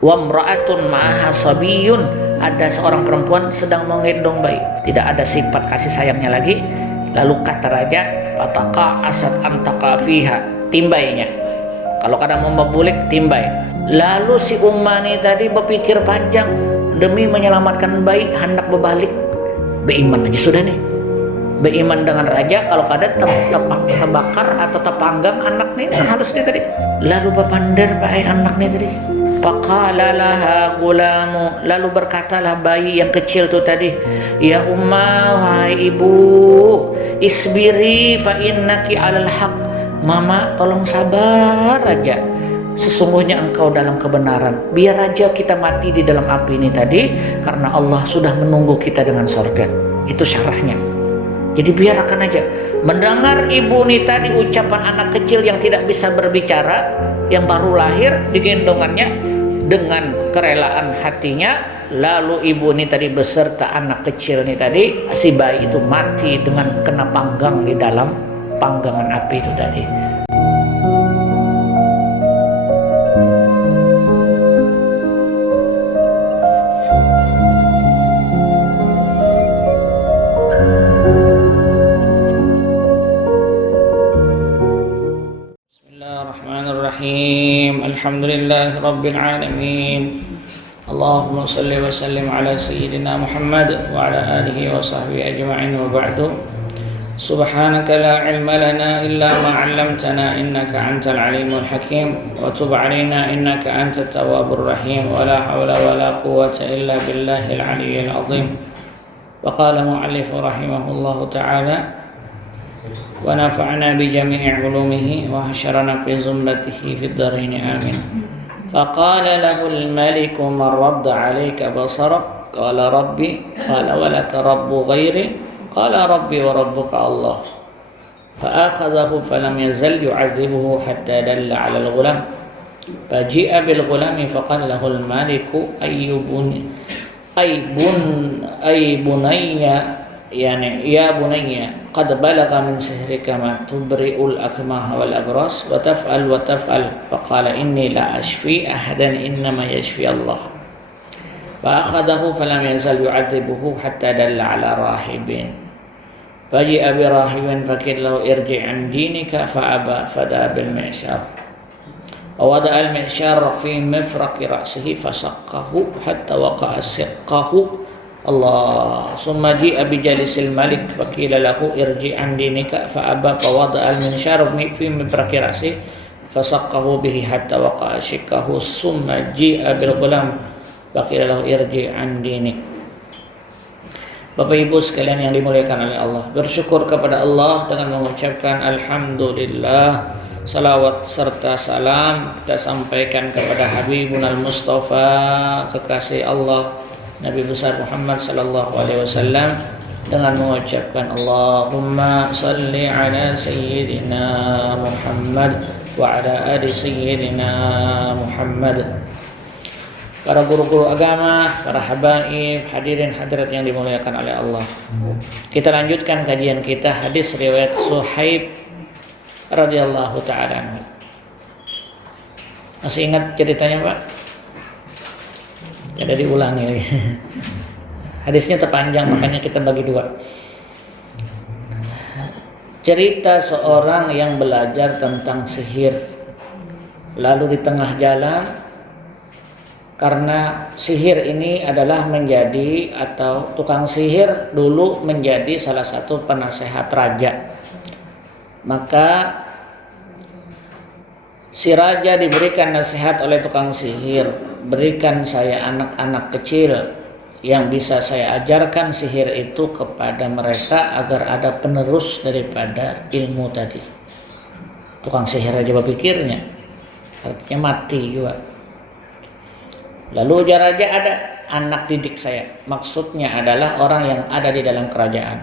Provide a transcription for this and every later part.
Wa mra'atun ma'aha sabiyun, ada seorang perempuan sedang menggendong bayi, tidak ada sifat kasih sayangnya lagi. Lalu kata raja, fataka asad amtaka fiha, timbainya. Kalau kadang mau membulik, timbai. Lalu si Ummani tadi berpikir panjang, demi menyelamatkan bayi hendak berbalik. Beriman aja sudah nih, beriman dengan raja. Kalau kada terbakar atau terpanggang anak nih halus nih tadi. Lalu berpandar pakai anak nih tadi. Faqala laha gulamu, lalu berkatalah bayi yang kecil tuh tadi, ya Ummah, wahai ibu, isbiri fa innaki alal haq. Mama, tolong sabar aja, sesungguhnya engkau dalam kebenaran. Biar aja kita mati di dalam api ini tadi, karena Allah sudah menunggu kita dengan surga. Itu syarahnya. Jadi biarkan aja. Mendengar ibu ini tadi ucapan anak kecil yang tidak bisa berbicara, yang baru lahir, digendongannya dengan kerelaan hatinya. Lalu ibu ini tadi beserta anak kecil ini tadi, si bayi itu mati dengan kena panggang di dalam panggangan api itu tadi. Bismillahirrahmanirrahim. Alhamdulillahi rabbil alamin. Allahumma salli wa sallim ala sayyidina Muhammad wa ala alihi wa sahbihi ajma'in, wa ba'du. Subhanaka la ilma lana illa ma 'allamtana innaka antal alimul hakim, wa tub 'alaina innaka antat tawwabur rahim, wa la hawla wa la quwwata illa billahil aliyyil azim. Wa qala mu'allif rahimahullahu ta'ala, wa nafa'na bi jami'i 'ulumihi wa hasyarana fi zumratihi fid dharain amin. Faqala lahul maliku man radda 'alaika basarak, qala rabbi, qala wa laka rabbu ghairi, qala rabbi wa rabbuka Allah. Fa'akhadhahu falam yazal yu'adzibuhu hatta dalla 'ala al-ghulam. Faji'a bil ghulami faqala lahul maliku bunayya, yani ya bunayya, qad balagha min sihrika ma tubri'ul akmaha wal abras wa taf'al wa taf'al. Faqala inni la ashfi ahadan innama yashfi Allah. Fa akhadahu falam yazal yu'adzibuhu hatta dalla ala rahibin. Faji'a bi rahibin faqila lahu irji' an dinika fa aba fada bil mi'syar. Wa wada'a al mi'syar fi mifraqi ra'sihi fasaqqahu hatta waqa'a siqqahu. Allah. Summa ji'a bi jalisil malik faqila lahu irji' an dinika fa aba fa wada'a al minsyar fi mifraqi ra'sihi fasaqqahu bihi hatta waqa'a shiqqahu. Summa ji'a bil ghulam faqila lahu irji' an dinik. Bapak Ibu sekalian yang dimuliakan oleh Allah, bersyukur kepada Allah dengan mengucapkan alhamdulillah. Salawat serta salam kita sampaikan kepada Habibunal Mustafa, kekasih Allah, Nabi besar Muhammad sallallahu alaihi wasallam, dengan mengucapkan Allahumma salli ala sayyidina Muhammad wa ala ali sayyidina Muhammad. Para guru-guru agama, para habaib, hadirin hadirat yang dimuliakan oleh Allah. Kita lanjutkan kajian kita hadis riwayat Suhaib radhiyallahu ta'ala anhu. Masih ingat ceritanya, Pak? Ada diulangi lagi. Hadisnya terpanjang, makanya kita bagi dua. Cerita seorang yang belajar tentang sihir, lalu di tengah jalan, karena sihir ini adalah menjadi, atau tukang sihir dulu menjadi salah satu penasehat raja, maka si raja diberikan nasihat oleh tukang sihir, berikan saya anak-anak kecil yang bisa saya ajarkan sihir itu kepada mereka agar ada penerus daripada ilmu tadi. Tukang sihir aja berpikirnya, artinya mati juga. Lalu ujar raja, ada anak didik saya, maksudnya adalah orang yang ada di dalam kerajaan.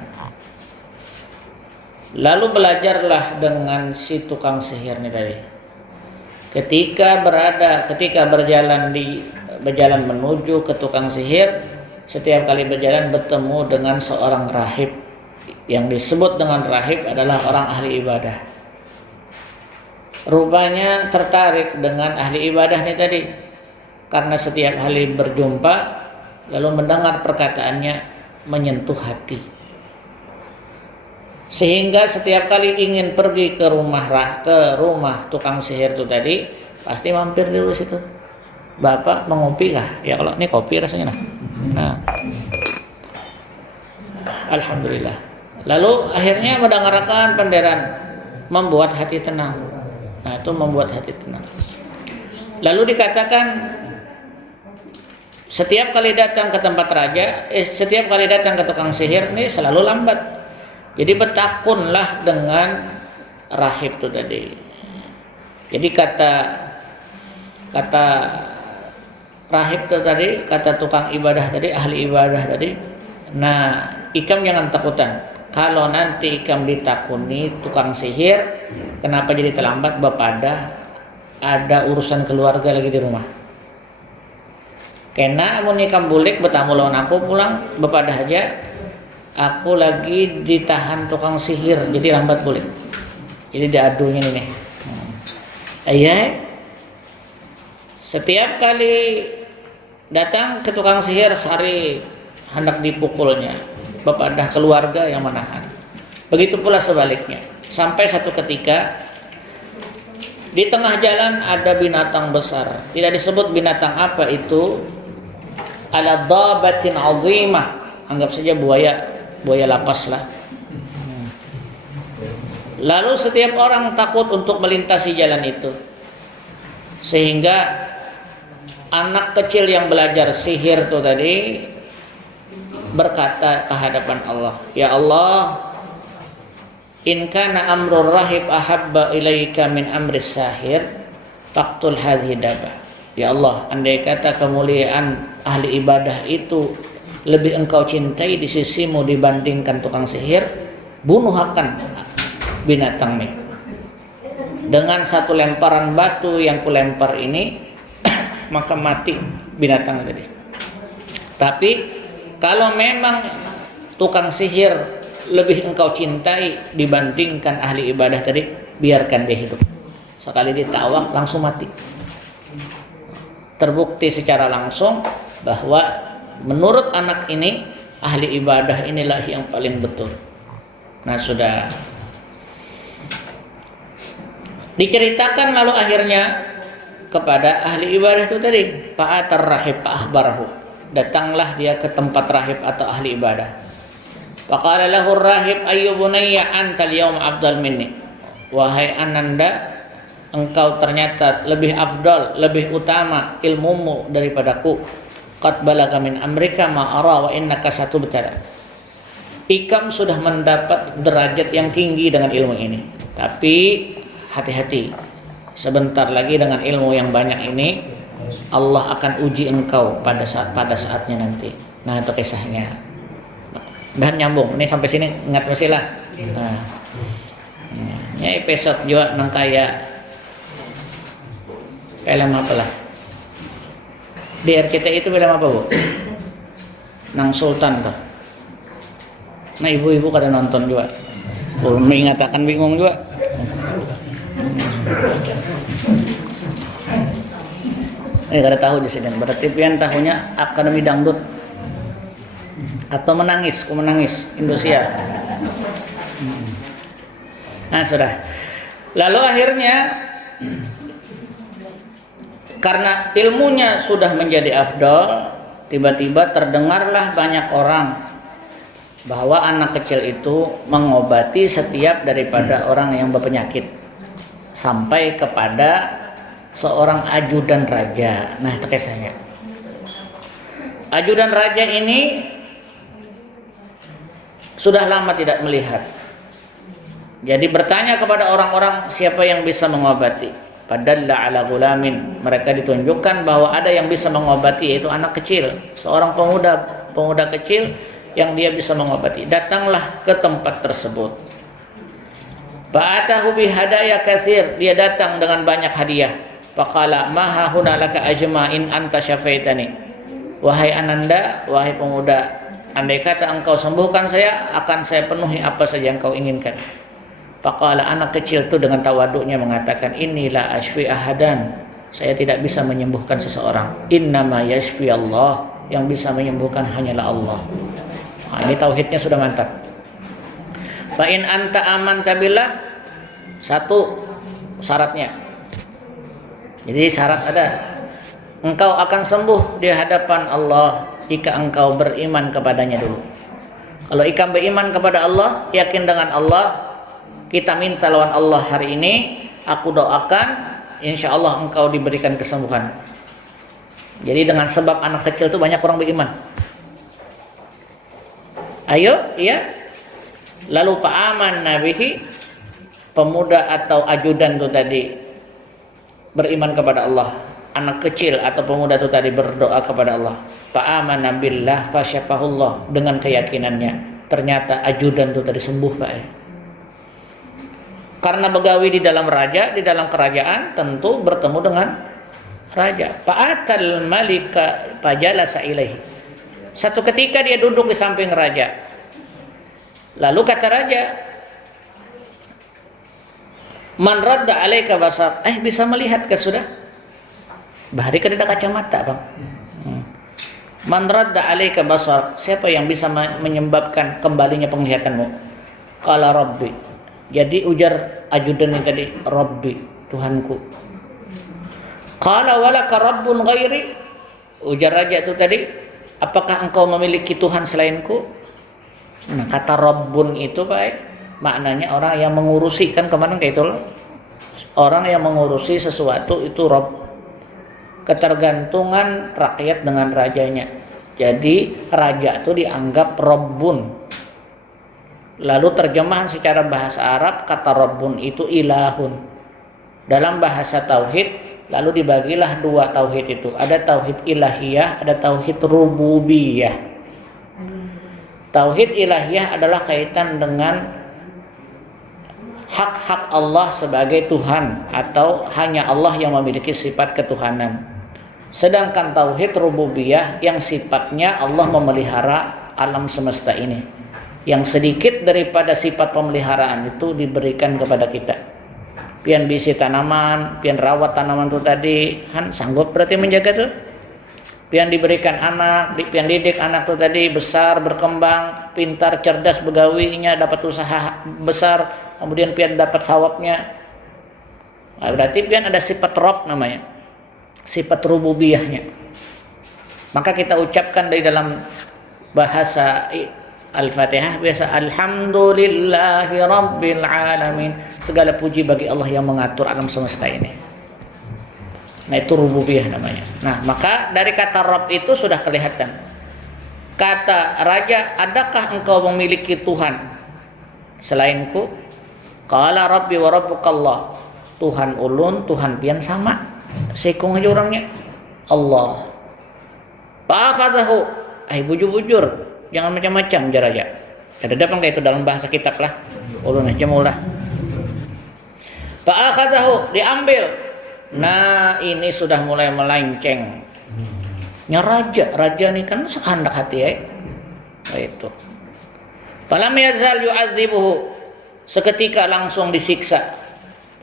Lalu belajarlah dengan si tukang sihir ini tadi. Ketika berjalan menuju ke tukang sihir, setiap kali berjalan bertemu dengan seorang rahib. Yang disebut dengan rahib adalah orang ahli ibadah. Rupanya tertarik dengan ahli ibadah ini tadi. karena setiap kali berjumpa lalu mendengar perkataannya menyentuh hati. Sehingga setiap kali ingin pergi ke rumah tukang sihir itu tadi, pasti mampir dulu situ. Bapak mau ngopi kah? Ya kalau ini kopi rasanya nah. Nah. Alhamdulillah. Lalu akhirnya mendengarkan penderan, membuat hati tenang. Nah, itu membuat hati tenang. Lalu dikatakan setiap kali datang ke tempat raja, setiap kali datang ke tukang sihir ini selalu lambat. Jadi bertakunlah dengan rahib itu tadi. Jadi kata rahib itu tadi, kata tukang ibadah tadi, ahli ibadah tadi, nah ikam jangan takutan. Kalau nanti ikam ditakuni tukang sihir, kenapa jadi terlambat? Bapak ada urusan keluarga lagi di rumah. Kena mau ikam bulik bertamu lawan aku pulang, bapak aja. Aku lagi ditahan tukang sihir, jadi lambat bulik. Jadi diadunya ini nih. Ayah, setiap kali datang ke tukang sihir sari hendak dipukulnya. Bapak ada keluarga yang menahan. Begitu pula sebaliknya. Sampai satu ketika di tengah jalan ada binatang besar. Tidak disebut binatang apa itu. Ala dhabatin 'azimah. Anggap saja buaya lapas lah. Lalu setiap orang takut untuk melintasi jalan itu. Sehingga anak kecil yang belajar sihir itu tadi berkata ke hadapan Allah, "Ya Allah, in kana amrul rahib ahabba ilaika min amris sahir, faqtul hadhihi dabah." Ya Allah, andai kata kemuliaan ahli ibadah itu lebih engkau cintai di sisimu dibandingkan tukang sihir, bunuh akan binatang ini. Dengan satu lemparan batu yang kulempar ini, maka mati binatang tadi. Tapi kalau memang tukang sihir lebih engkau cintai dibandingkan ahli ibadah tadi, biarkan dia hidup. Sekali ditawak langsung mati. Terbukti secara langsung bahwa menurut anak ini ahli ibadah inilah yang paling betul. Nah, sudah diceritakan lalu akhirnya kepada ahli ibadah itu tadi, fa'atar rahib fa'akhbarahu. Datanglah dia ke tempat rahib atau ahli ibadah. Faqala lahu rahib ayyu bunayya antal yaum afdal minni. Wahai ananda, engkau ternyata lebih afdal, lebih utama ilmumu daripadaku. Qad balagha min amrika ma ara wa innaka satubtala. Ikam sudah mendapat derajat yang tinggi dengan ilmu ini. Tapi hati-hati. Sebentar lagi dengan ilmu yang banyak ini Allah akan uji engkau pada saatnya nanti. Nah, itu kisahnya. Dan nyambung. Ini sampai sini ingat mestilah. Nah. Ini episode juga nang kaya film apa lah? Di RCTI itu film apa, Bu? Nang Sultan tuh. Nah, ibu-ibu kada nonton juga. Mengatakan bingung juga. Kada tahu di sini. Berarti pian tahunya Akademi Dangdut atau menangis Indosiar. Nah, sudah. Lalu akhirnya karena ilmunya sudah menjadi afdal, tiba-tiba terdengarlah banyak orang bahwa anak kecil itu mengobati setiap daripada orang yang berpenyakit, sampai kepada seorang ajudan raja. Nah, itu kisahnya. Ajudan raja ini sudah lama tidak melihat. Jadi bertanya kepada orang-orang siapa yang bisa mengobati. Padalla ala gulamin, mereka ditunjukkan bahwa ada yang bisa mengobati, yaitu anak kecil, seorang pemuda kecil yang dia bisa mengobati. Datanglah ke tempat tersebut. Fa'atahu bihadaya katsir, dia datang dengan banyak hadiah. Faqala ma huna laka ajma in anta syafaitani. Wahai ananda, wahai pemuda, andai kata engkau sembuhkan saya, akan saya penuhi apa saja yang kau inginkan. Faqala, anak kecil itu dengan tawaduknya mengatakan, inilah ashfi ahadan, Saya tidak bisa menyembuhkan seseorang. Innama yashfi Allah, yang bisa menyembuhkan hanyalah Allah. Nah, ini tauhidnya sudah mantap. Fa in anta amanta billah, satu syaratnya. Jadi syarat ada, engkau akan sembuh di hadapan Allah jika engkau beriman kepadanya dulu. Kalau ikan beriman kepada Allah, yakin dengan Allah, kita minta lawan Allah hari ini, aku doakan, insya Allah engkau diberikan kesembuhan. Jadi dengan sebab anak kecil itu banyak orang beriman. Ayo, iya. Lalu fa'aman nabihi, pemuda atau ajudan itu tadi beriman kepada Allah. Anak kecil atau pemuda itu tadi berdoa kepada Allah. Fa'amana billah fasyafahullah, dengan keyakinannya. Ternyata ajudan itu tadi sembuh, Pak. Karena begawi di dalam raja, di dalam kerajaan, tentu bertemu dengan raja. Fa'atal malika fajalasa ilaihi. Satu ketika dia duduk di samping raja. Lalu kata raja, man radda alaika basar, bisa melihat ke sudah? Bahari kan ada kacamata, Bang. Man radda alaika basar, siapa yang bisa menyebabkan kembalinya penglihatanmu? Qala rabbi. Jadi ujar ajudan ini tadi, rabbi, Tuhanku. Qala walaka rabbun ghairi, ujar raja itu tadi, apakah engkau memiliki Tuhan selainku? Nah, kata rabbun itu, Pak, maknanya orang yang mengurusi, kan kemarin kayak itu loh. Orang yang mengurusi sesuatu itu rabb. Ketergantungan rakyat dengan rajanya. Jadi raja itu dianggap rabbun. Lalu terjemahan secara bahasa Arab, kata rabbun itu ilahun. Dalam bahasa tauhid, lalu dibagilah dua tauhid itu. Ada tauhid ilahiyah, ada tauhid rububiyah. Tauhid ilahiyah adalah kaitan dengan hak-hak Allah sebagai Tuhan, atau hanya Allah yang memiliki sifat ketuhanan. Sedangkan tauhid rububiyah yang sifatnya Allah memelihara alam semesta ini. Yang sedikit daripada sifat pemeliharaan itu diberikan kepada kita. Pian bisi tanaman, pian rawat tanaman itu tadi, kan sanggup berarti menjaga tuh. Pian diberikan anak, pian didik anak itu tadi besar, berkembang, pintar, cerdas, begawinya, dapat usaha besar, kemudian pian dapat sawabnya. Nah, berarti pian ada sifat rob namanya, sifat rububiyahnya. Maka kita ucapkan dari dalam bahasa Al-Fatihah biasa, alhamdulillahi rabbil alamin, segala puji bagi Allah yang mengatur alam semesta ini. Nah, itu rububiyah namanya. Nah, maka dari kata Rabb itu sudah kelihatan. Kata raja, adakah engkau memiliki Tuhan selainku? Qala rabbi wa rabbukallah. Tuhan ulun, Tuhan pian sama. Sekong aja orangnya. Allah. Fa'akhadahu. Bujur-bujur. Jangan macam-macam jar aja. Ada dapat kayak itu dalam bahasa kitab lah. Ulun aja mula. Fa'akhadahu, diambil. Nah, ini sudah mulai melenceng. Nya raja ini kan sekehendak hati ya. Nah, itu. Falam yazal yu'adzibuhu. Seketika langsung disiksa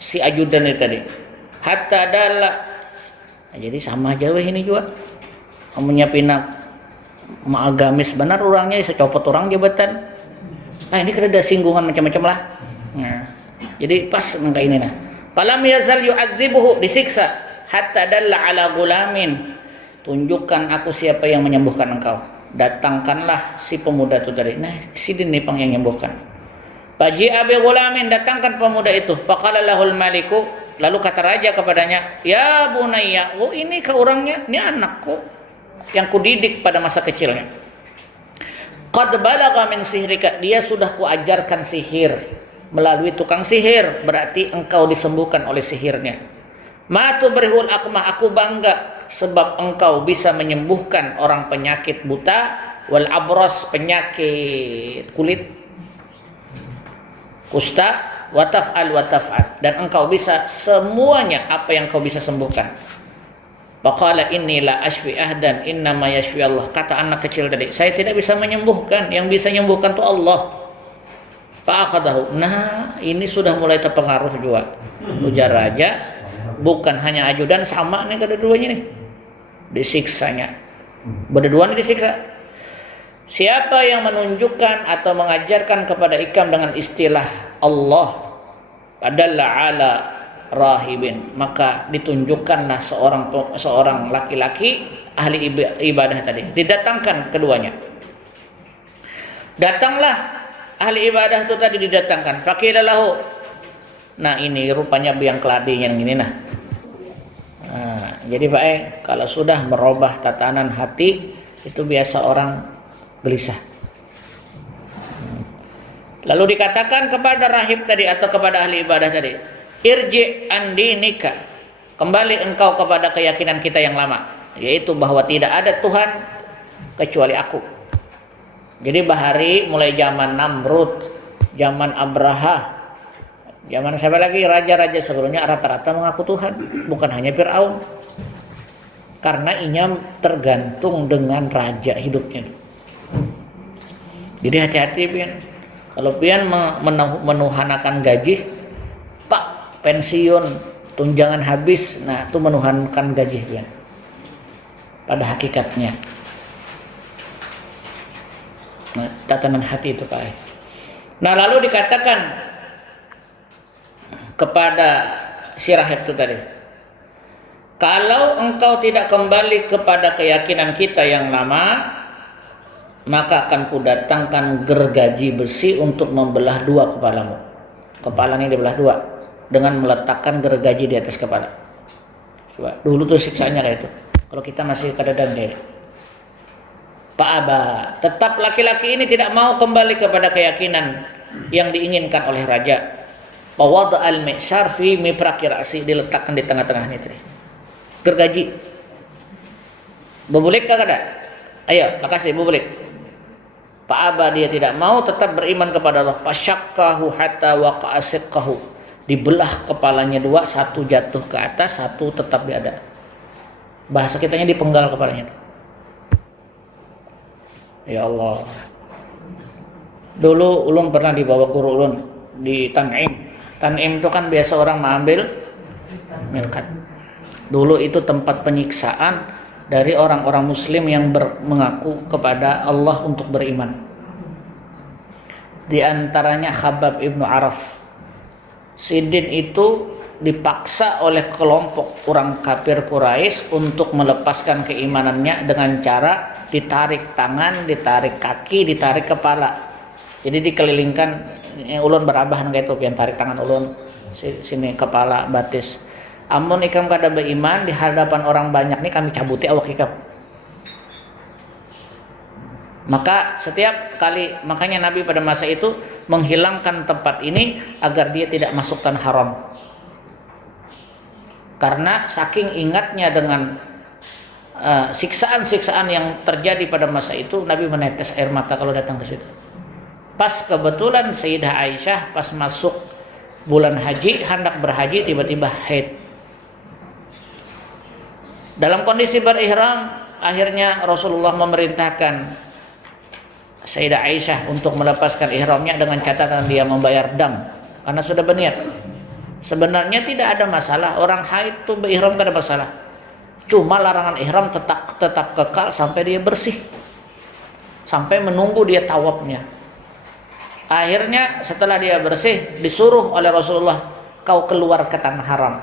si ajudan itu tadi. Hatta dalla. Nah, jadi sama aja ini juga. Kamunya pinak agamis benar orangnya, bisa copot orang jabatan. Ini kan ada singgungan macam-macam lah. Nah, jadi pas engka ini nah. Falam yazal yu'adzibuhu, disiksa hatta dalla ala gulamin. Tunjukkan aku siapa yang menyembuhkan engkau. Datangkanlah si pemuda itu tadi. Nah, si ini pang yang menyembuhkan. Faji'a bi gulamin, datangkan pemuda itu. Faqala lahul maliku, lalu kata raja kepadanya, "Ya bunayya, ini ke orangnya, ini anakku yang kudidik pada masa kecilnya. Qad balagha min sihrika, dia sudah kuajarkan sihir melalui tukang sihir, berarti engkau disembuhkan oleh sihirnya. Ma tubrihul akmah, aku bangga sebab engkau bisa menyembuhkan orang penyakit buta, wal abras, penyakit kulit, kusta, wa taf'al, dan engkau bisa semuanya apa yang kau bisa sembuhkan." Faqala inni la ashfi ahdan innama yashfi Allah. Kata anak kecil tadi, saya tidak bisa menyembuhkan, yang bisa menyembuhkan itu Allah. Fa'akhadahu. Nah, ini sudah mulai terpengaruh juga. Ujar raja, bukan hanya ajudan, sama nih kedua-duanya nih disiksanya, berdua disiksa. Siapa yang menunjukkan atau mengajarkan kepada ikam dengan istilah Allah padalla ala rahibin, maka ditunjukkanlah seorang laki-laki ahli ibadah tadi, didatangkan keduanya. Datanglah ahli ibadah itu tadi, didatangkan. Faqilalahu, nah ini rupanya biang keladinya yang ini. Nah, jadi Pak, kalau sudah merubah tatanan hati itu biasa orang gelisah. Lalu dikatakan kepada rahib tadi atau kepada ahli ibadah tadi, irji andinika, kembali engkau kepada keyakinan kita yang lama, yaitu bahwa tidak ada Tuhan kecuali aku. Jadi bahari mulai zaman Namrud, zaman Abraha, zaman siapa lagi, raja-raja sebelumnya rata-rata mengaku Tuhan, bukan hanya Fir'aun. Karena inya tergantung dengan raja hidupnya. Jadi hati-hati pian. Kalau pian menuhanakan gaji, Pak pensiun, tunjangan habis, nah itu menuhankan gaji pian. Pada hakikatnya. Nah, tatanan hati itu Pak. Nah lalu dikatakan kepada si rahib itu tadi, kalau engkau tidak kembali kepada keyakinan kita yang lama, maka akan kudatangkan gergaji besi untuk membelah dua kepalamu. Kepalanya dibelah dua dengan meletakkan gergaji di atas kepala. Coba dulu tuh siksanya kayak itu. Kalau kita masih kadang kayak Pak Aba, tetap laki-laki ini tidak mau kembali kepada keyakinan yang diinginkan oleh raja. Wawad al-mi'syar fi mipraqi ra'si, diletakkan di tengah-tengah ini tadi. Gergaji. Bebulik kah kada? Ayo, makasih bebulik. Pak Aba dia tidak mau, tetap beriman kepada Allah. Fasyakkahu hatta waqa'a siqqahu. Dibelah kepalanya dua, satu jatuh ke atas, satu tetap di ada. Bahasa kitanya dipenggal kepalanya. Ya Allah. Dulu ulun pernah dibawa guru ulun di Tan'im. Tan'im itu kan biasa orang mengambil milkat. Dulu itu tempat penyiksaan dari orang-orang muslim yang mengaku kepada Allah untuk beriman. Di antaranya Khabbab ibnu Araf. Sidin itu dipaksa oleh kelompok orang kafir Quraisy untuk melepaskan keimanannya dengan cara ditarik tangan, ditarik kaki, ditarik kepala. Jadi dikelilingkan, ulun berabahan kayak itu, pian tarik tangan ulun, sini kepala, batis. Amun ikam kada beriman di hadapan orang banyak nih kami cabuti awak ikam. Maka setiap kali, makanya Nabi pada masa itu menghilangkan tempat ini agar dia tidak masuk tanah haram. Karena saking ingatnya dengan siksaan-siksaan yang terjadi pada masa itu, Nabi menetes air mata kalau datang ke situ. Pas kebetulan Sayyidah Aisyah pas masuk bulan haji, hendak berhaji, tiba-tiba haid. Dalam kondisi berihram, akhirnya Rasulullah memerintahkan Sayyidah Aisyah untuk melepaskan ihramnya dengan catatan dia membayar dam, karena sudah berniat. Sebenarnya tidak ada masalah, orang haid itu berihram tidak ada masalah. Cuma larangan ihram tetap kekal sampai dia bersih, sampai menunggu dia tawafnya. Akhirnya setelah dia bersih, disuruh oleh Rasulullah, kau keluar ke tanah haram.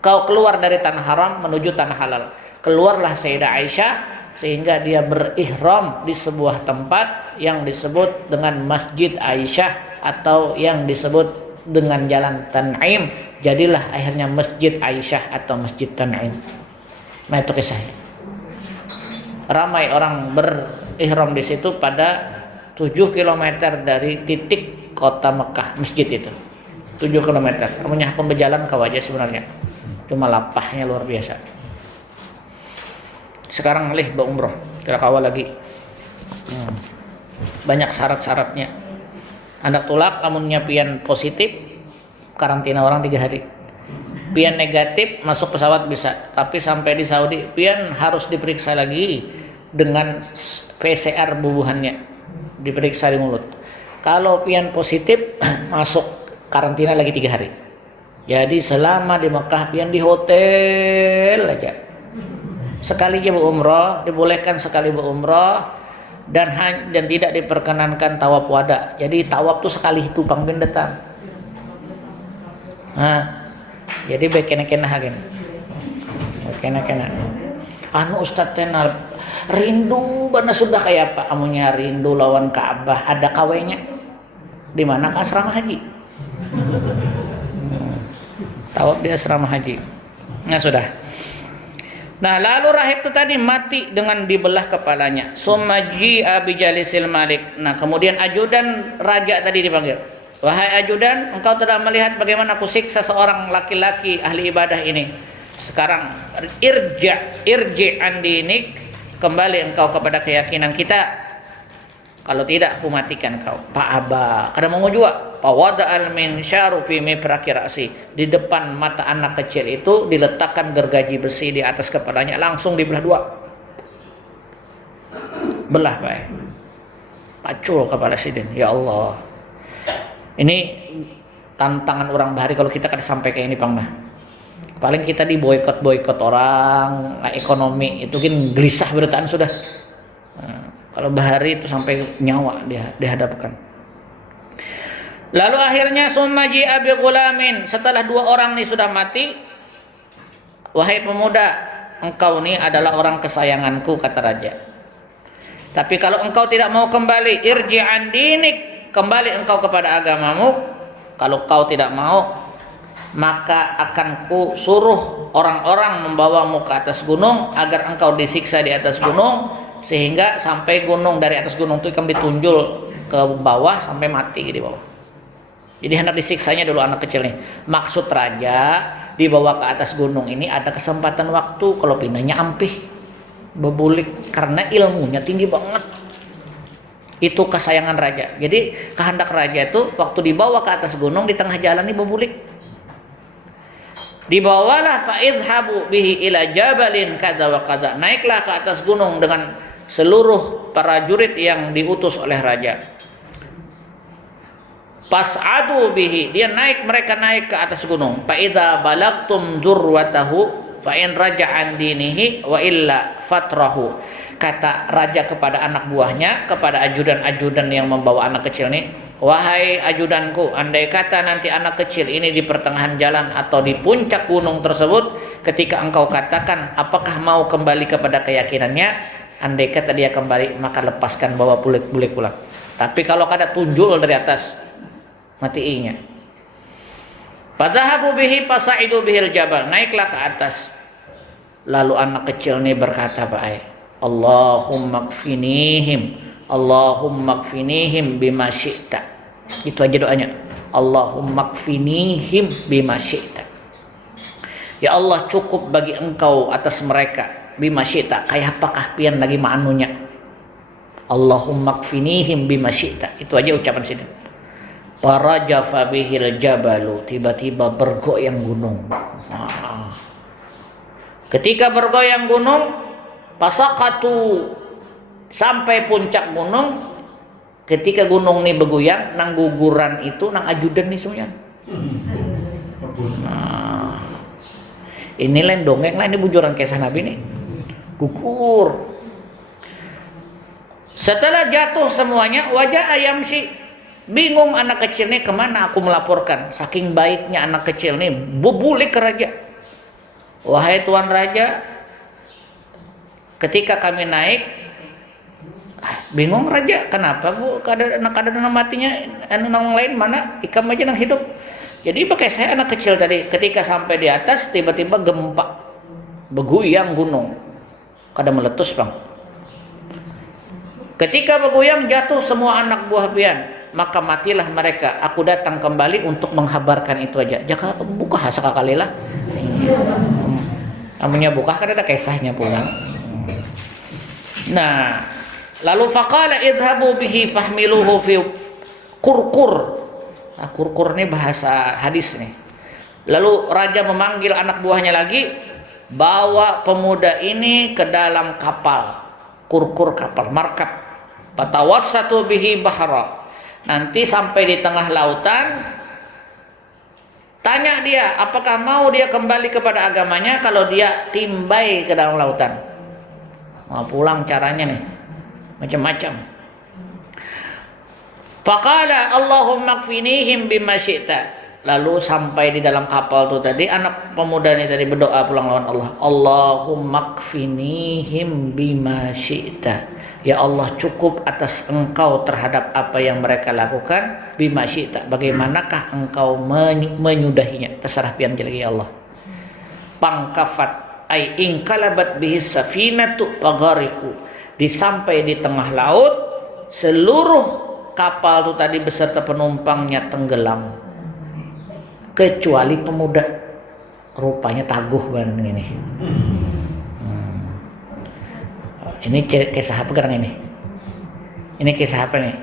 Kau keluar dari tanah haram menuju tanah halal. Keluarlah Sayyidah Aisyah sehingga dia berihram di sebuah tempat yang disebut dengan Masjid Aisyah atau yang disebut dengan Jalan Tan'im. Jadilah akhirnya Masjid Aisyah atau Masjid Tan'im. Nah itu kisahnya. Ramai orang berihram di situ pada 7 km dari titik kota Mekah, masjid itu 7 km. Namanya pembejalan kau aja sebenarnya, cuma lapahnya luar biasa. Sekarang lih berumroh, tidak kawal lagi. Banyak syarat-syaratnya. Anak tulak amunnya pian positif, karantina orang 3 hari. Pian negatif masuk pesawat bisa, tapi sampai di Saudi pian harus diperiksa lagi dengan PCR bubuhannya, diperiksa di mulut. Kalau pian positif masuk karantina lagi 3 hari. Jadi selama di Mekah pian di hotel aja. Sekali aja berumrah, dibolehkan sekali berumrah dan tidak diperkenankan tawaf wada. Jadi tawaf tuh sekali itu panggil datang. Nah, jadi bekena-kena hagen. Bekena-kena. Anu Ustaz tenal rindu bana sudah kayak apa amunya rindu lawan Ka'bah ada kawenya. Di mana ke asrama haji? Tawaf di asrama haji. Nah sudah. Nah lalu rahib itu tadi mati dengan dibelah kepalanya. Summaji abijalisil malik. Nah kemudian ajudan raja tadi dipanggil. Wahai ajudan, engkau telah melihat bagaimana aku siksa seorang laki-laki ahli ibadah ini. Sekarang irji andinik, kembali engkau kepada keyakinan kita. Kalau tidak aku matikan kau. Pak Aba, kada mau jua. Pawada al minsyaru fi mipraki ra'si. Di depan mata anak kecil itu diletakkan gergaji besi di atas kepalanya, langsung dibelah dua. Belah baik. Pacul kepala sidin. Ya Allah. Ini tantangan orang bahari kalau kita kada sampai kayak ini Pang nah. Paling kita di boykot orang, ekonomi itu kan gelisah beritaan sudah. Kalau bahari itu sampai nyawa dia dihadapkan. Lalu akhirnya summaji abi gulamin, setelah dua orang ini sudah mati, wahai pemuda, engkau ini adalah orang kesayanganku, kata raja. Tapi kalau engkau tidak mau kembali, irji an dinik, kembali engkau kepada agamamu. Kalau kau tidak mau, maka akan ku suruh orang-orang membawamu ke atas gunung agar engkau disiksa di atas gunung, sehingga sampai gunung, dari atas gunung itu ikan ditunjul ke bawah sampai mati di bawah. Jadi hendak disiksanya dulu anak kecil nih. Maksud raja dibawa ke atas gunung ini ada kesempatan waktu, kalau pindahnya ampih bebulik karena ilmunya tinggi banget. Itu kesayangan raja. Jadi kehendak raja itu waktu dibawa ke atas gunung, di tengah jalan ini bebulik. Dibawalah fa'idhabu bihi ila jabalin kada wa kada. Naiklah ke atas gunung dengan seluruh prajurit yang diutus oleh raja. Pas'adu bihi, mereka naik ke atas gunung. Fa idza balagtum dzurwatahu fa in raja'an dinihi wa illa fatrahu. Kata raja kepada anak buahnya, kepada ajudan-ajudan yang membawa anak kecil ini, wahai ajudanku, andai kata nanti anak kecil ini di pertengahan jalan atau di puncak gunung tersebut, ketika engkau katakan apakah mau kembali kepada keyakinannya, andai kata dia kembali, maka lepaskan, bawa bulik pulang. Tapi kalau kada tunjul dari atas, matiinya. Fadhahabu bihi fasaidu bihil jabal, naiklah ke atas. Lalu anak kecil ini berkata, baik, Allahumma kfinihim, Allahumma kfinihim bima syi'ta. Itu aja doanya. Allahumma kfinihim bima syi'ta. Ya Allah, cukup bagi engkau atas mereka bima syi'ta. Kayak apakah pian lagi maanunya. Allahumma kfinihim bima syi'ta. Itu aja ucapan sini. Parajafa bihil jabalu, tiba-tiba bergoyang gunung. Ketika bergoyang gunung, pasakatu, sampai puncak gunung. Ketika gunung ini bergoyang, nang guguran itu nang ajudan nih semuanya. Nah, ini lain dongeng lah, ini bujuran kisah Nabi nih. Gugur. Setelah jatuh semuanya, wajah ayam sih bingung anak kecil nih, kemana aku melaporkan. Saking baiknya anak kecil nih, bubulik ke raja. Wahai tuan raja, ketika kami naik, bingung raja, kenapa bu? Kada matinya, nang lain mana? Ikam aja nang hidup. Jadi pakai saya anak kecil tadi, ketika sampai di atas tiba-tiba gempa, bergoyang gunung, kada meletus bang. Ketika bergoyang jatuh semua anak buah pian, maka matilah mereka. Aku datang kembali untuk menghabarkan itu aja. Jaka buka sekali lah. Namanya buka kan ada kisahnya pulang. Nah, lalu faqala idhabu bihi fahmiluhu fi kurkur. Nah, kurkur ini bahasa hadis nih. Lalu raja memanggil anak buahnya lagi, bawa pemuda ini ke dalam kapal. Kurkur kapal, markab. Fatawassatu bihi bahra. Nanti sampai di tengah lautan, Tanya dia, apakah mau dia kembali kepada agamanya kalau dia timbai ke dalam lautan. Mau pulang caranya nih, macam-macam. Faqala Allahumma kfinihim bima syi'ta. Lalu sampai di dalam kapal tuh tadi, anak pemuda ini tadi berdoa pulang lawan Allah. Allahumma kfinihim bima syi'ta. Ya Allah, cukup atas Engkau terhadap apa yang mereka lakukan. Bima syi'ta, bagaimanakah Engkau menyudahinya. Terserah pian lagi ya Allah. Pangkafat ay ingkalabat bihis safinatu waghariku. Disampai di tengah laut, seluruh kapal itu tadi beserta penumpangnya tenggelam, kecuali pemuda, rupanya taguh banget ini. Ini kisah apa sekarang ini? Ini kisah apa nih?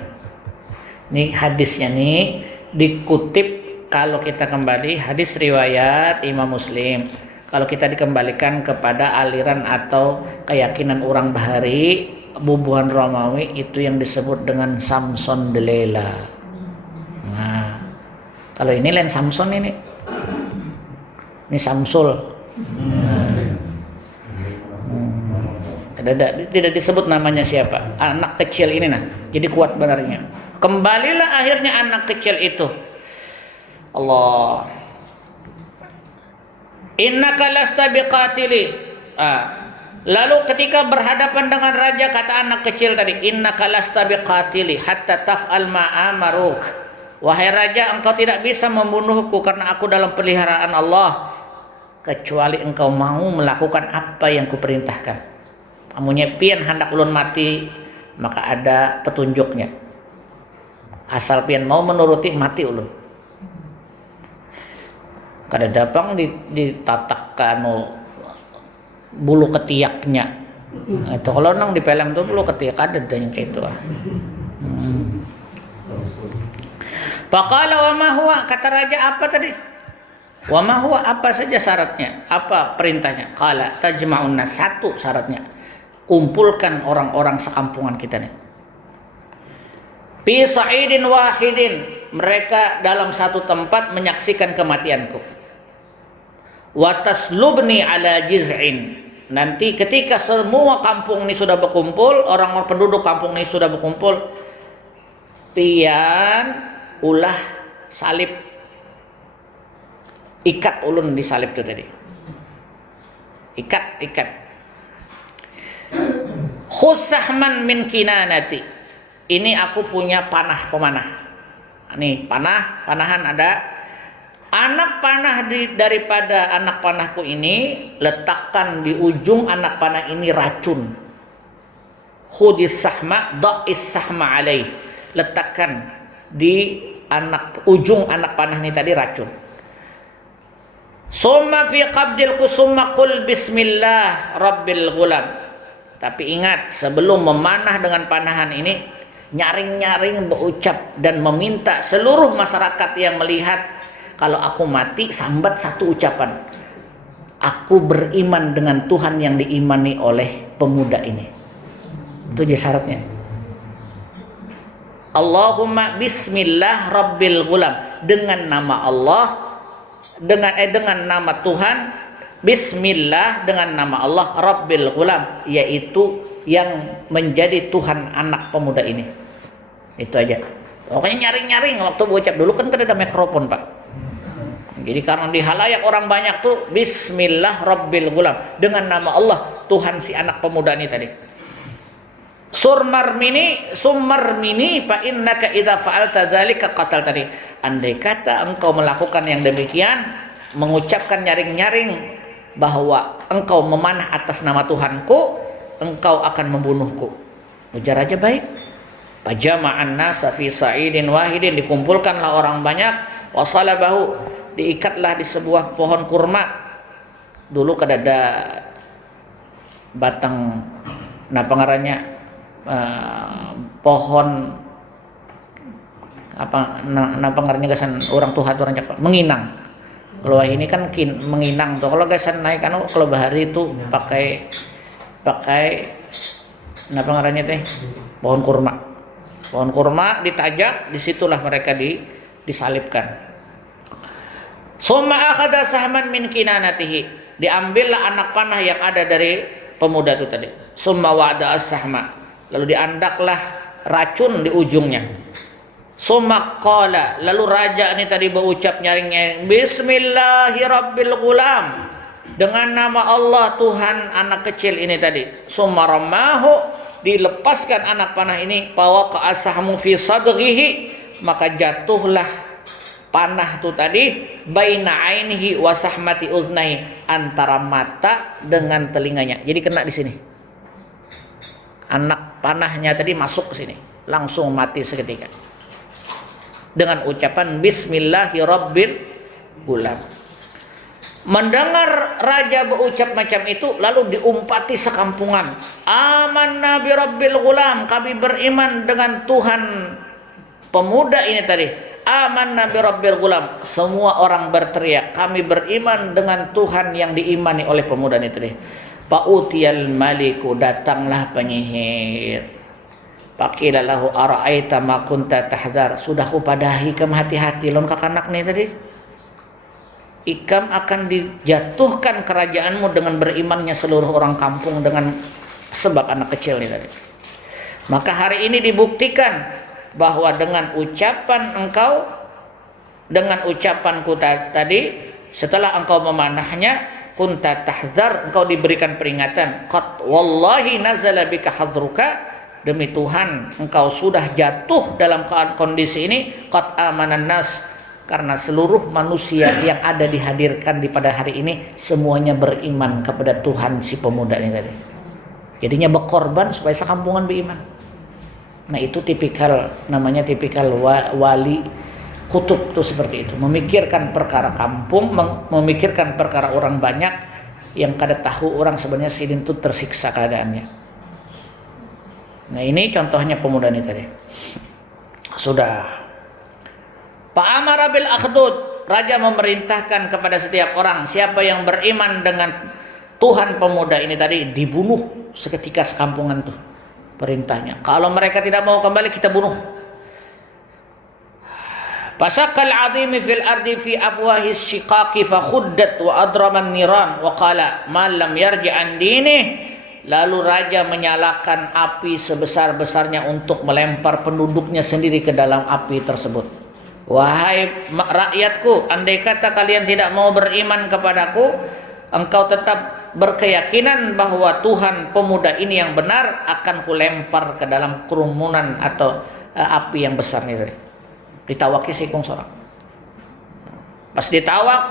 Ini hadisnya nih dikutip, kalau kita kembali hadis riwayat Imam Muslim. Kalau kita dikembalikan kepada aliran atau keyakinan orang Bahari, bubuhan Romawi itu yang disebut dengan Samson Delela. Nah, kalau ini lain Samson ini Samsul. Tidak disebut namanya siapa. Anak kecil ini nah. Jadi kuat benarnya. Kembalilah akhirnya anak kecil itu. Allah. Innaka lasta biqatili. Lalu ketika berhadapan dengan raja, kata anak kecil tadi, innaka lasta biqatili hatta taf'al ma amaruk. Wahai raja, engkau tidak bisa membunuhku karena aku dalam peliharaan Allah, kecuali engkau mau melakukan apa yang kuperintahkan. Amunnya pian hendak ulun mati, maka ada petunjuknya. Asal pian mau menuruti, mati ulun. Kada dapang ditatak kanu bulu ketiaknya. Itu kalau nang di pelem tuh bulu ketiak ada yang kayak itu. Faqala wa ma huwa, kata raja apa tadi? Wa ma huwa, apa saja syaratnya? Apa perintahnya? Qala tajma'unna, satu syaratnya. Kumpulkan orang-orang sekampungan kita nih. Fi sa'idin wahidin, mereka dalam satu tempat menyaksikan kematianku. Wataslubni ala jiz'in, nanti ketika semua kampung ini sudah berkumpul, orang-orang penduduk kampung ini sudah berkumpul, pian ulah salib, ikat ulun di salib itu tadi, ikat khusahman min kinanati, ini aku punya panah pemanah nih, panahan ada. Anak panah daripada anak panahku ini, letakkan di ujung anak panah ini racun. Khudis sahma da'is sahma alaih, letakkan di ujung anak panah ini tadi racun. Summa fi qabdil kusumma qul bismillah rabbil ghulam. Tapi ingat, sebelum memanah dengan panahan ini, nyaring-nyaring berucap dan meminta seluruh masyarakat yang melihat, kalau aku mati, sambat satu ucapan, aku beriman dengan Tuhan yang diimani oleh pemuda ini. Itu aja syaratnya. Allahumma bismillah rabbil ghulam, dengan nama Allah, dengan nama Tuhan, bismillah dengan nama Allah, rabbil ghulam, yaitu yang menjadi Tuhan anak pemuda ini. Itu aja. Pokoknya nyaring-nyaring waktu berucap, dulu kan ada mikrofon Pak. Jadi karena di halayak orang banyak tuh, bismillah rabbil ghulam, dengan nama Allah Tuhan si anak pemuda ini tadi. Summar mini fa innaka idza fa'alta dzalika qatal tadi. Andai kata engkau melakukan yang demikian, mengucapkan nyaring-nyaring bahwa engkau memanah atas nama Tuhanku, engkau akan membunuhku. Ujar aja baik. Pajama'an nasa fi sa'idin wahidin, dikumpulkanlah orang banyak, wasalabahu, diikatlah di sebuah pohon kurma. Dulu kada ada batang pengaranya pohon apa pengaranya gasan orang Tuhan orang Jawa menginang. Kalau ini kan menginang tuh. Kalau gasan naik kalau bahari itu pakai pengaranya teh pohon kurma. Pohon kurma ditajak, disitulah mereka disalibkan. Summa akhadha sahman min kinanatihi. Diambillah anak panah yang ada dari pemuda itu tadi. Summa wa'da as-sahma. Lalu diandaklah racun di ujungnya. Summa qala. Lalu raja ini tadi berucap nyaring-nyaring. Bismillahirabbil ghulam. Dengan nama Allah Tuhan anak kecil ini tadi. Summa ramahu. Dilepaskan anak panah ini. Fawaqa as-sahmu fi sadghihi. Maka jatuhlah panah itu tadi baina ainihi wa sahmati uznai, antara mata dengan telinganya. Jadi kena di sini. Anak panahnya tadi masuk ke sini, langsung mati seketika. Dengan ucapan bismillahirabbil ghulam. Mendengar raja berucap macam itu, lalu diumpati sekampungan. Amanna bi rabbil ghulam, kami beriman dengan Tuhan pemuda ini tadi. Amanna bi rabbil ghulam. Semua orang berteriak, kami beriman dengan Tuhan yang diimani oleh pemuda ini tadi. Fa'utiyal maliku, datanglah penyihir. Faqila lahu ara'aita ma kunta tahdhar. Sudah kupadahi kam hati-hati lon kakanak nih tadi. Ikam akan dijatuhkan kerajaanmu dengan berimannya seluruh orang kampung dengan sebab anak kecil ini tadi. Maka hari ini dibuktikan bahwa dengan ucapan engkau, dengan ucapanku tadi, setelah engkau memanahnya, kunta tahdzar, engkau diberikan peringatan. Qad wallahi nazala bika hadruka, demi Tuhan engkau sudah jatuh dalam kondisi ini. Qad amanan nas, karena seluruh manusia yang ada dihadirkan di pada hari ini semuanya beriman kepada Tuhan si pemuda ini tadi. Jadinya berkorban supaya sekampungan beriman. Nah itu tipikal, namanya tipikal wali kutub tuh seperti itu. Memikirkan perkara kampung, memikirkan perkara orang banyak, yang kada tahu orang sebenarnya sidin itu tersiksa keadaannya. Nah ini contohnya pemuda ini tadi. Sudah. Pak Amara bil akhdud, raja memerintahkan kepada setiap orang, siapa yang beriman dengan Tuhan pemuda ini tadi, dibunuh seketika sekampungan tuh. Perintahnya, kalau mereka tidak mau kembali, kita bunuh. Fasaqal azimi fil ardi fi afwahis shiqaqi fa khuddat wa adraman niran wa qala man lam yarji an dinih. Lalu raja menyalakan api sebesar-besarnya untuk melempar penduduknya sendiri ke dalam api tersebut. Wahai rakyatku, andai kata kalian tidak mau beriman kepadaku, engkau tetap berkeyakinan bahwa Tuhan pemuda ini yang benar, akan kulempar ke dalam kerumunan atau api yang besar ini. Ditawaki sikung seorang. Pas ditawak,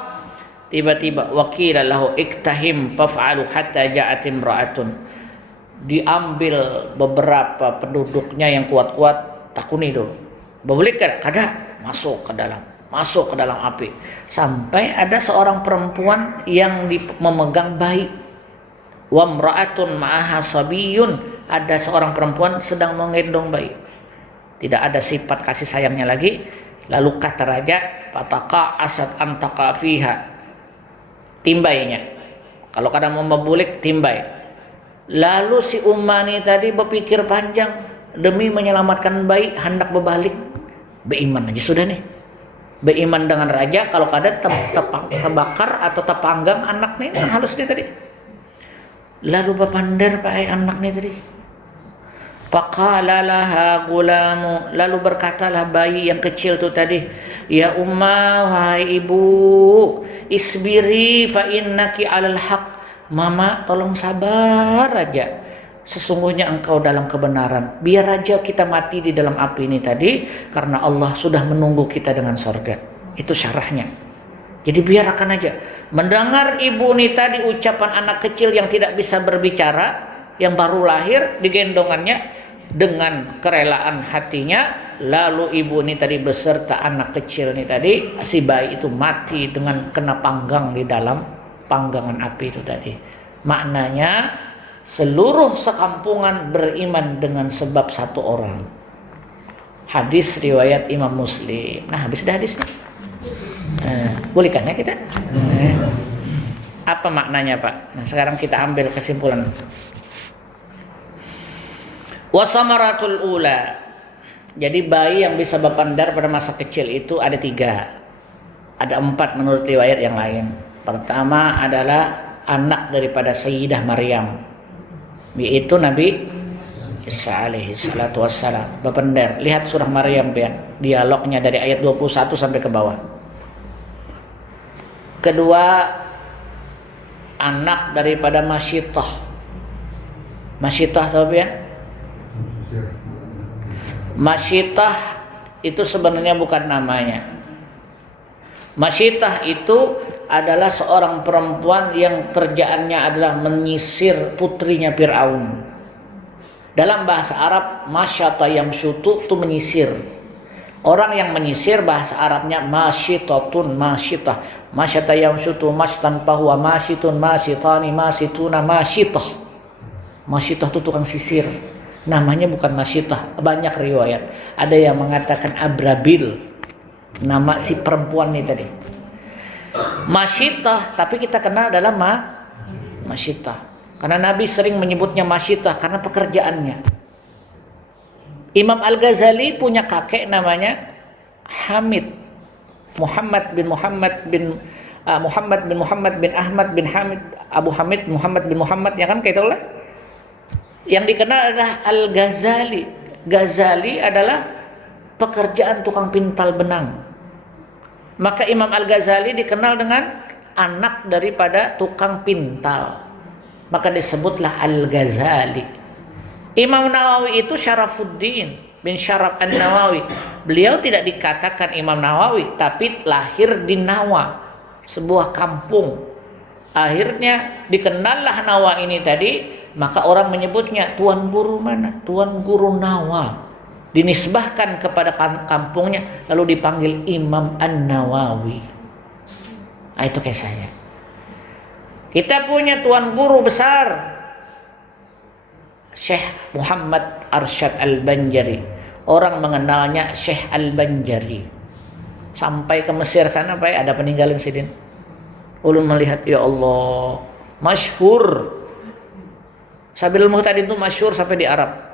tiba-tiba wakila lahu iktahim faf'alu hatta ja'at imra'atun. Diambil beberapa penduduknya yang kuat-kuat, takuni dulu. Bebulik kada masuk ke dalam api, sampai ada seorang perempuan yang memegang bayi. Wa mra'atun ma'aha sabiyun, ada seorang perempuan sedang menggendong bayi. Tidak ada sifat kasih sayangnya lagi. Lalu kata raja, fataka asad antaka fiha, timbainya. Kalau kadang mau membulik, timbai. Lalu si Ummani tadi berpikir panjang, demi menyelamatkan bayi hendak berbalik. Beriman aja sudah nih. Beriman dengan raja, kalau kada terbakar atau terpanggang anaknya ini halus dia tadi. Lalu berpandar pakai anak nih tadi. Faqala laha gulamu, lalu berkatalah bayi yang kecil tu tadi, ya Ummah, wahai ibu, isbiri fa innaki 'alal haq. Mama, tolong sabar aja. Sesungguhnya engkau dalam kebenaran. Biar aja kita mati di dalam api ini tadi, karena Allah sudah menunggu kita dengan sorga. Itu syarahnya. Jadi biarkan aja. Mendengar ibu ini tadi ucapan anak kecil yang tidak bisa berbicara, yang baru lahir, digendongannya dengan kerelaan hatinya. Lalu ibu ini tadi beserta anak kecil ini tadi, si bayi itu mati dengan kena panggang di dalam panggangan api itu tadi. Maknanya seluruh sekampungan beriman dengan sebab satu orang. Hadis riwayat Imam Muslim. Nah, habis dah hadisnya. Bolehkah kita? Apa maknanya, Pak? Nah, sekarang kita ambil kesimpulan. Wasamaratul ula. Jadi bayi yang bisa berpandar pada masa kecil itu ada 3. Ada 4 menurut riwayat yang lain. Pertama adalah anak daripada Sayyidah Maryam, yaitu Nabi Isa alaihi salatu wassalam. Bapender, lihat surah Maryam pian, dialognya dari ayat 21 sampai ke bawah. Kedua, anak daripada Masyitah. Masyitah tahu pian? Masyitah itu sebenarnya bukan namanya. Masyitah itu adalah seorang perempuan yang kerjaannya adalah menyisir putrinya Fir'aun. Dalam bahasa Arab, masyata yamsyutu itu menyisir. Orang yang menyisir bahasa Arabnya masyitatun, masyitah. Masyata yamsyutu mastan fahuwa masyitun, masyitani, masyituna, masyitah. Masyitah itu tukang sisir. Namanya bukan masyitah. Banyak riwayat. Ada yang mengatakan Abrabil, nama si perempuan ini tadi. Masyitah, tapi kita kenal dalam masyitah. Karena Nabi sering menyebutnya masyitah karena pekerjaannya. Imam Al-Ghazali punya kakek namanya Hamid. Muhammad bin Muhammad bin Ahmad bin Hamid, Abu Hamid Muhammad bin Muhammad, ya kan, kayak itulah. Yang dikenal adalah Al-Ghazali. Ghazali adalah pekerjaan tukang pintal benang. Maka Imam Al-Ghazali dikenal dengan anak daripada tukang pintal. Maka disebutlah Al-Ghazali. Imam Nawawi itu Syarafuddin bin Syaraf An-Nawawi. Beliau tidak dikatakan Imam Nawawi, tapi lahir di Nawa, sebuah kampung. Akhirnya dikenallah Nawa ini tadi, maka orang menyebutnya Tuan Guru mana? Tuan Guru Nawa. Dinisbahkan kepada kampungnya, lalu dipanggil Imam An-Nawawi. Nah, itu kayak saya. Kita punya tuan guru besar Syekh Muhammad Arsyad Al-Banjari. Orang mengenalnya Syekh Al-Banjari. Sampai ke Mesir sana Pak, ada peninggalan sidin. Ulun melihat, ya Allah, masyhur. Sabil Muhtadin itu masyhur sampai di Arab.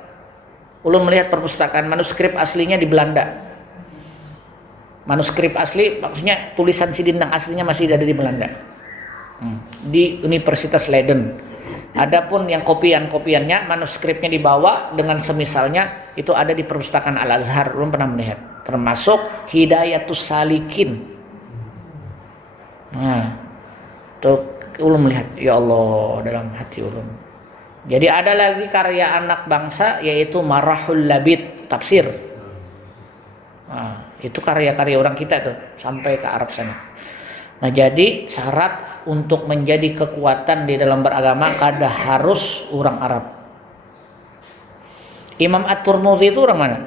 Ulun melihat perpustakaan manuskrip aslinya di Belanda. Manuskrip asli maksudnya tulisan sidin yang aslinya masih ada di Belanda. Di Universitas Leiden. Adapun yang kopiannya, manuskripnya dibawa dengan semisalnya, itu ada di perpustakaan Al-Azhar. Belum pernah melihat. Termasuk Hidayatus Salikin. Nah, tuh ulun melihat, ya Allah, dalam hati ulun. Jadi ada lagi karya anak bangsa, yaitu Marahul Labid, tafsir. Nah, itu karya-karya orang kita tuh sampai ke Arab sana. Nah, jadi syarat untuk menjadi kekuatan di dalam beragama kada harus orang Arab. Imam At-Tirmidzi itu orang mana?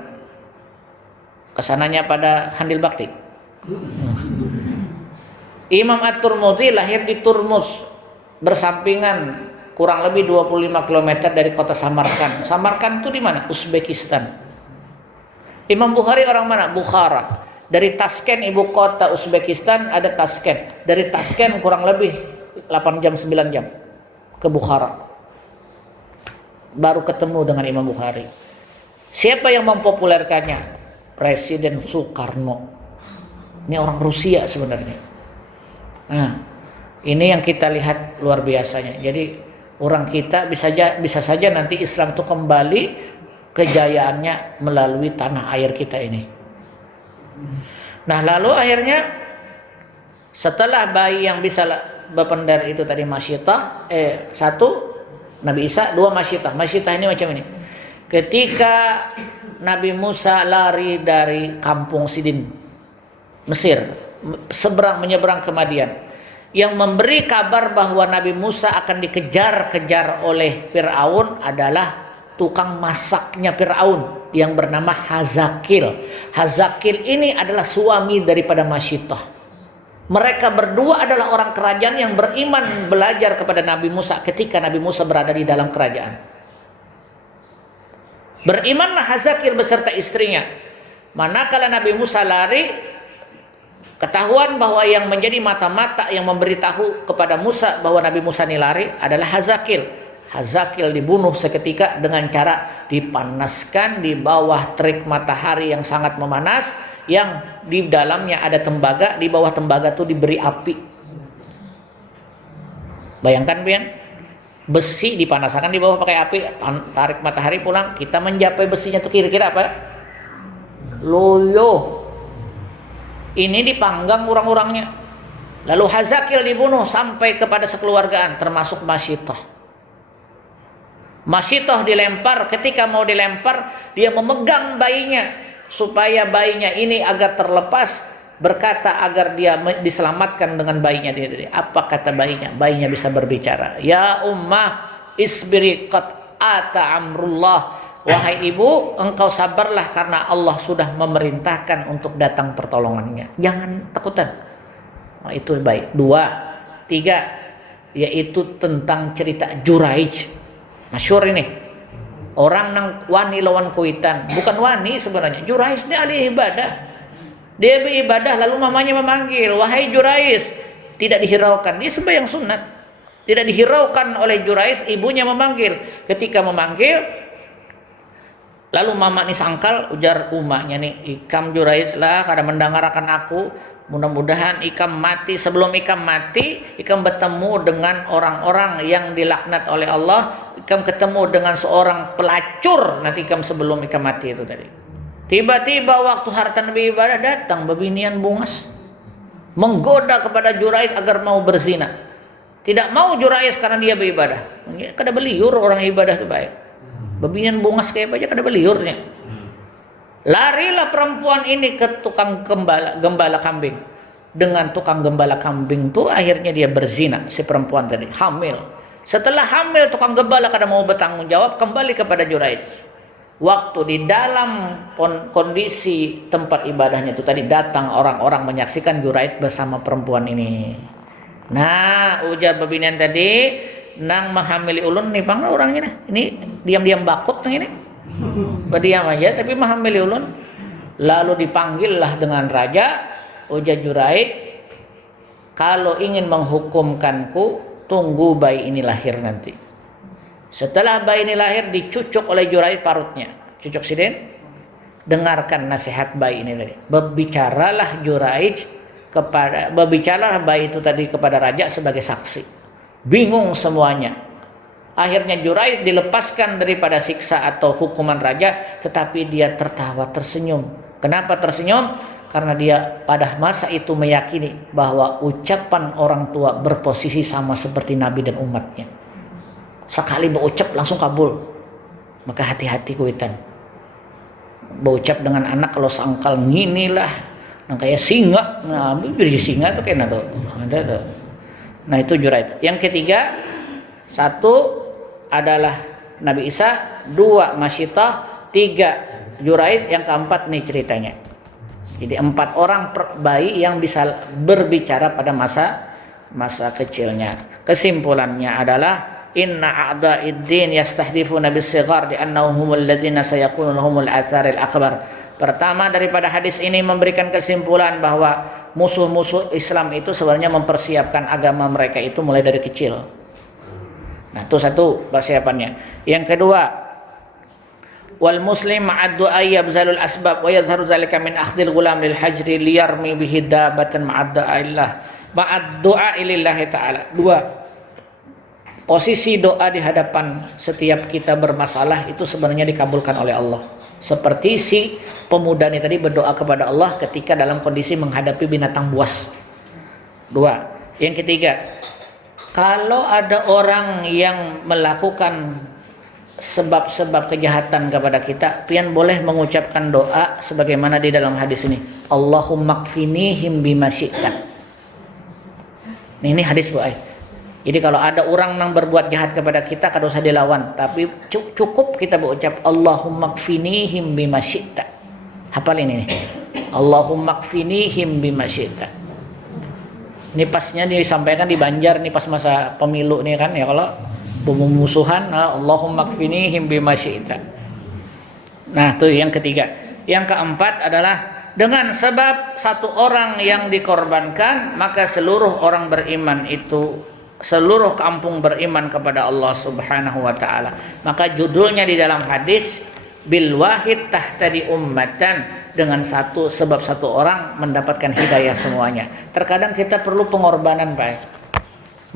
Kesananya pada Handil Bakti. Imam At-Tirmidzi lahir di Turmus, bersampingan kurang lebih 25 km dari kota Samarkand. Samarkand itu di mana? Uzbekistan. Imam Bukhari orang mana? Bukhara. Dari Tashkent, ibu kota Uzbekistan, ada Tashkent. Dari Tashkent kurang lebih 8 jam 9 jam ke Bukhara. Baru ketemu dengan Imam Bukhari. Siapa yang mempopulerkannya? Presiden Soekarno. Ini orang Rusia sebenarnya. Nah, ini yang kita lihat luar biasanya. Jadi orang kita bisa saja nanti Islam itu kembali kejayaannya melalui tanah air kita ini. Nah, lalu akhirnya setelah bayi yang bisa bapendar itu tadi masyitah, satu Nabi Isa, dua masyitah. Masyitah ini macam ini. Ketika Nabi Musa lari dari kampung Sidin, Mesir, menyeberang ke Madian, yang memberi kabar bahwa Nabi Musa akan dikejar-kejar oleh Fir'aun adalah tukang masaknya Fir'aun yang bernama Hazakil. Hazakil ini adalah suami daripada Masyitah. Mereka berdua adalah orang kerajaan yang beriman belajar kepada Nabi Musa ketika Nabi Musa berada di dalam kerajaan. Berimanlah Hazakil beserta istrinya. Manakala Nabi Musa lari, ketahuan bahwa yang menjadi mata-mata yang memberitahu kepada Musa bahwa Nabi Musa ini lari adalah Hazakil. Hazakil dibunuh seketika dengan cara dipanaskan di bawah terik matahari yang sangat memanas yang di dalamnya ada tembaga, di bawah tembaga itu diberi api. Bayangkan pian, besi dipanaskan di bawah pakai api, tarik matahari pulang, kita mencapai besinya itu kira-kira apa? Loyo. Ini dipanggang orang-orangnya. Lalu Hazakil dibunuh sampai kepada sekeluargaan termasuk Masyitah. Masyitah dilempar, ketika mau dilempar dia memegang bayinya supaya bayinya ini agar terlepas, berkata agar dia diselamatkan dengan bayinya. Apa kata bayinya? Bayinya bisa berbicara. Ya ummah isbiri qad ata amrullah. Wahai ibu, engkau sabarlah karena Allah sudah memerintahkan untuk datang pertolongannya. Jangan takutan. Nah, itu baik. 2, 3, yaitu tentang cerita Juraij. Masyhur ini. Orang nang wani lawan kuitan, bukan wani sebenarnya. Juraij ini ahli ibadah. Dia beribadah lalu mamanya memanggil, "Wahai Juraij." Tidak dihiraukan, dia sembahyang sunat. Tidak dihiraukan oleh Juraij, ibunya memanggil. Ketika memanggil, lalu mama ni sangkal, ujar umaknya nih, "Ikam Juraij lah kada mendengarkan aku. Mudah-mudahan ikam mati. Sebelum ikam mati, ikam bertemu dengan orang-orang yang dilaknat oleh Allah. Ikam ketemu dengan seorang pelacur nanti ikam sebelum ikam mati." Itu tadi. Tiba-tiba waktu harta Nabi ibadah datang bebinian bungas menggoda kepada Juraij agar mau berzina. Tidak mau Juraij karena dia beribadah. Kada beliur orang ibadah itu baik. Bebinian bungas kayak aja kada beliurnya. Larilah perempuan ini ke tukang gembala kambing. Dengan tukang gembala kambing tuh akhirnya dia berzina, si perempuan tadi hamil. Setelah hamil, tukang gembala kada mau bertanggung jawab, kembali kepada Juraij. Waktu di dalam kondisi tempat ibadahnya itu tadi datang orang-orang menyaksikan Juraij bersama perempuan ini. Nah, ujar bebinian tadi, nang menghamili ulun nih bang orangnya ini diam-diam bakut nih ini. Berdiam aja tapi menghamili ulun. Lalu dipanggillah dengan raja, ujar Juraij, "Kalau ingin menghukumkanku, tunggu bayi ini lahir nanti." Setelah bayi ini lahir, dicucuk oleh Juraij parutnya. Cucuk siden. Dengarkan nasihat bayi ini tadi. Berbicaralah bayi itu tadi kepada raja sebagai saksi. Bingung semuanya. Akhirnya Juraij dilepaskan daripada siksa atau hukuman raja, tetapi dia tertawa tersenyum. Kenapa tersenyum? Karena dia pada masa itu meyakini bahwa ucapan orang tua berposisi sama seperti Nabi dan umatnya. Sekali berucap langsung kabul. Maka hati-hati kuitan. Berucap dengan anak kalau sangkal nginilah, nang kayak singa. Nah, jadi singa tuh kayak tuh. Ada. Nah, itu Juraij. Yang ketiga, 1 adalah Nabi Isa, 2 Masyitah, 3 Juraij, yang keempat nih ceritanya. Jadi 4 orang bayi yang bisa berbicara pada masa kecilnya. Kesimpulannya adalah inna a'da'iddin yastahdifuna bis-sighar li'annahum humul ladzina sayakunu lahumul atharil akbar. Pertama daripada hadis ini memberikan kesimpulan bahwa musuh-musuh Islam itu sebenarnya mempersiapkan agama mereka itu mulai dari kecil. Nah, itu 1 persiapannya. Yang kedua, wal muslim ma'ad du'a yabzalul asbab wa yadhharu dzalika min akhdil ghulam lil hajri liyarmi bihi dabatan ma'ad du'a lillahi ta'ala. 2. Posisi doa di hadapan setiap kita bermasalah itu sebenarnya dikabulkan oleh Allah. Seperti si pemuda ini tadi berdoa kepada Allah ketika dalam kondisi menghadapi binatang buas. 2. Yang ketiga, kalau ada orang yang melakukan sebab-sebab kejahatan kepada kita, pian boleh mengucapkan doa sebagaimana di dalam hadis ini. Allahumma kfinihim bima syi'ta. Ini hadis Bu. Jadi kalau ada orang yang berbuat jahat kepada kita, kada usah dilawan, tapi cukup kita berucap Allahumma kfinihim bima syi'ta. Hafal ini nih. Allahumma kfinihim bima syi'ta. Ini pasnya disampaikan di Banjar nih pas masa pemilu nih kan ya, kalau pemusuhan Allahumma kfinihim bima syi'ta. Nah, itu yang ketiga. Yang keempat adalah dengan sebab 1 orang yang dikorbankan, maka seluruh orang beriman itu, seluruh kampung beriman kepada Allah Subhanahu wa taala. Maka judulnya di dalam hadis bil wahid tahtadi ummatan, dengan sebab satu orang mendapatkan hidayah semuanya. Terkadang kita perlu pengorbanan, Pak.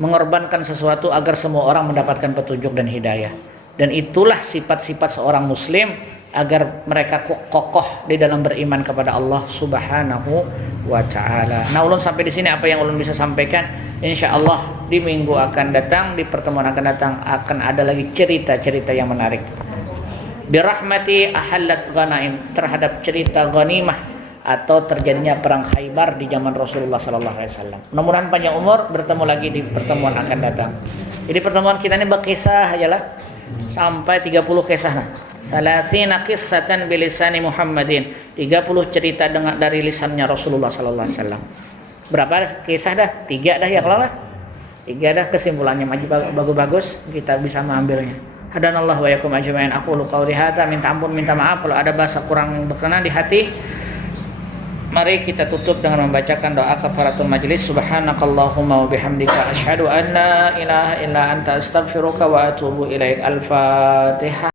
Mengorbankan sesuatu agar semua orang mendapatkan petunjuk dan hidayah. Dan itulah sifat-sifat seorang muslim agar mereka kokoh di dalam beriman kepada Allah Subhanahu wa taala. Nah, ulun sampai di sini apa yang ulun bisa sampaikan. Insyaallah di minggu akan datang, di pertemuan akan datang akan ada lagi cerita-cerita yang menarik. Birahmati ahallat ghanaim, terhadap cerita ghanimah atau terjadinya perang Khaybar di zaman Rasulullah sallallahu alaihi wasallam. Mudah-mudahan panjang umur, bertemu lagi di pertemuan akan datang. Jadi pertemuan kita ini berkisah ajalah sampai 30 kisah. Nah, Salatsina qissatan bilisani Muhammadin, 30 cerita dari lisannya Rasulullah sallallahu alaihi wasallam. Berapa kisah dah? 3 dah ya kalau lah. 3 dah, kesimpulannya bagus-bagus, kita bisa mengambilnya. Hadanallahu wa yakum ajmain. Aku qauli hadza, minta ampun, minta maaf kalau ada bahasa kurang yang berkenan di hati. Mari kita tutup dengan membacakan doa kafaratul majlis. Subhanakallahumma wa bihamdika asyhadu an la ilaha illa anta astaghfiruka wa atubu ilaik. Al-Fatihah.